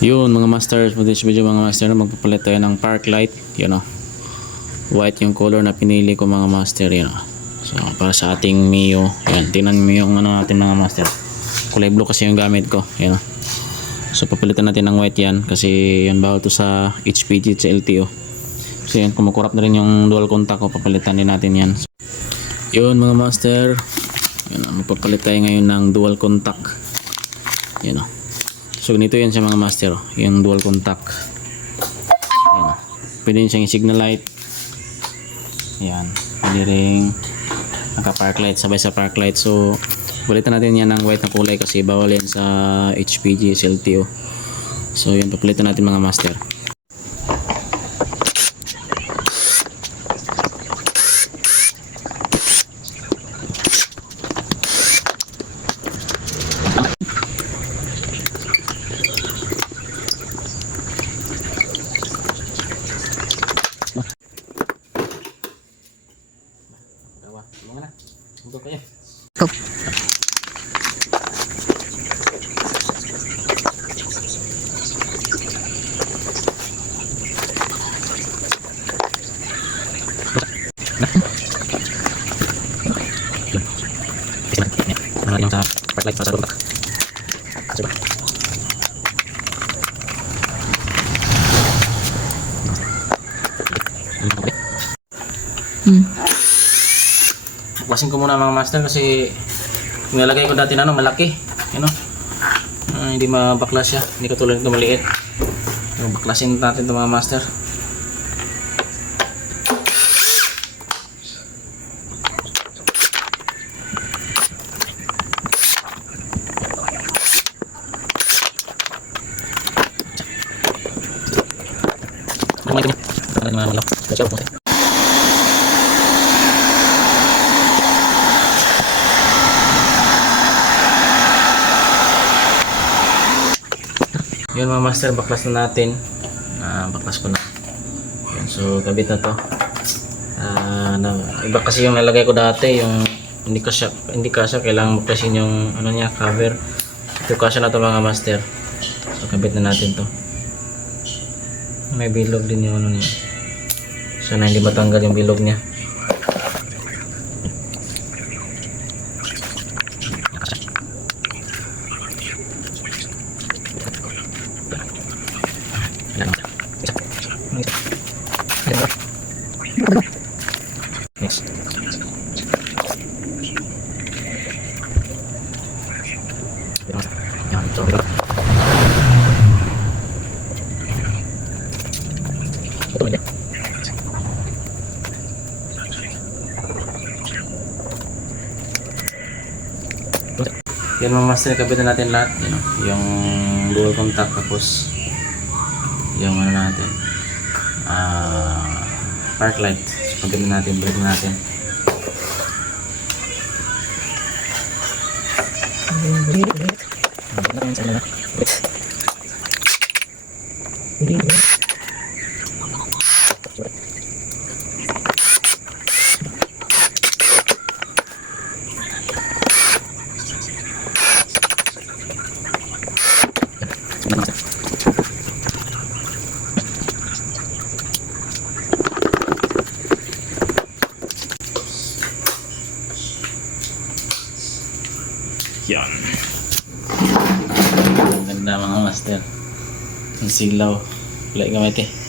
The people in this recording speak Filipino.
Yun mga master, for this video mga master, magpapalit tayo ng park light. Yun o, white yung color na pinili ko mga master. Yun o, so para sa ating Mio. Yan, tingnan mo yung ano natin mga master, kulay blue kasi yung gamit ko. Yun o, so papalitan natin ng white yan kasi yan bawal to sa HPG, sa LTO. So yan, kumukurap na rin yung dual contact ko, papalitan din natin yan. Yun mga master, yun o, magpapalit tayo ngayon ng dual contact. Yun o, so ganito yan sa mga master, yung dual contact. Ayan. Pwede siyang signal light. Yan, pwede rin naka park light, sabay sa park light. So palitan natin yan ng white na kulay kasi bawal yan sa HPG, LTO. So yan, papalitan natin mga master. Mga na, huwag kayo. Yung sa park light, sa loob. Bukasin ko muna mga master kasi nilagay ko dati na ano, malaki, you know? Hindi mabaklas siya, hindi katulad nito maliit. So, baklasin natin ito mga master. Yun mga master, baklas na natin. Baklas ko na. Yun, so kabit na to. Iba kasi yung nalagay ko dati, yung hindi kasya, kailangan baklasin yung ano niya, cover. Ito kasya na to mga master. So kabit na natin to. May bilog din yung ano niya. Sana hindi matanggal yung bilog niya. Next. Yan mga master, kapitan natin lahat. Yung dual contact, tapos yung ano natin, park light. So kapitan natin, balik natin. Yan. Ang ganda mga master. Ang silaw. Wala gamit eh.